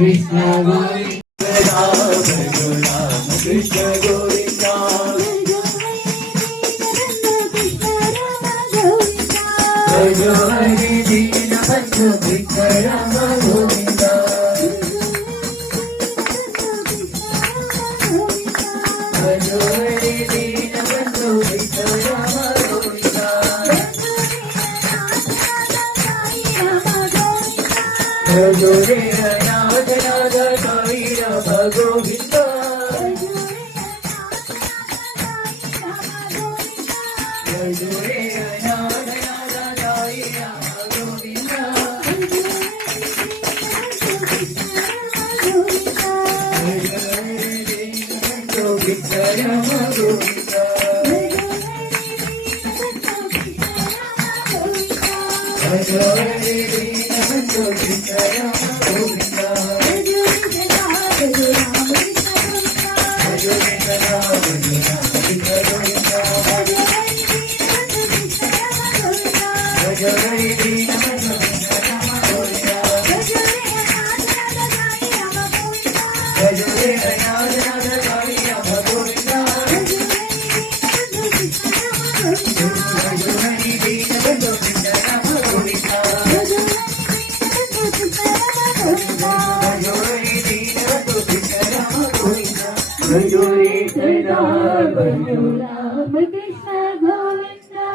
Krishna Govinda Ram Krishna Govinda Bhajo Hari Dina Bandhu Krishna Rama Govinda Bhajo Hari Dina Bandhu Krishna Rama Govinda Bhajo Re Anand Nada Sai Rama Govinda Bhajo Re Anand Nada Sai Rama Govinda Bhajo Re Dina Bandhu Krishna Rama Govinda Bhajo Re Dina Bandhu Krishna Rama Govinda Bhajo Re Rama Krishna Govinda Bhajo Re Dina Bandhu Krishna Rama Govinda Bhajo Re Anand Nada Sai Rama Govinda Bhajo Hari Dina Bandhu Krishna Rama Govinda Bhajo Hari Dina Bandhu Krishna Rama Govinda Bhajo Re Sada Bhajo Ram Krishna Govinda.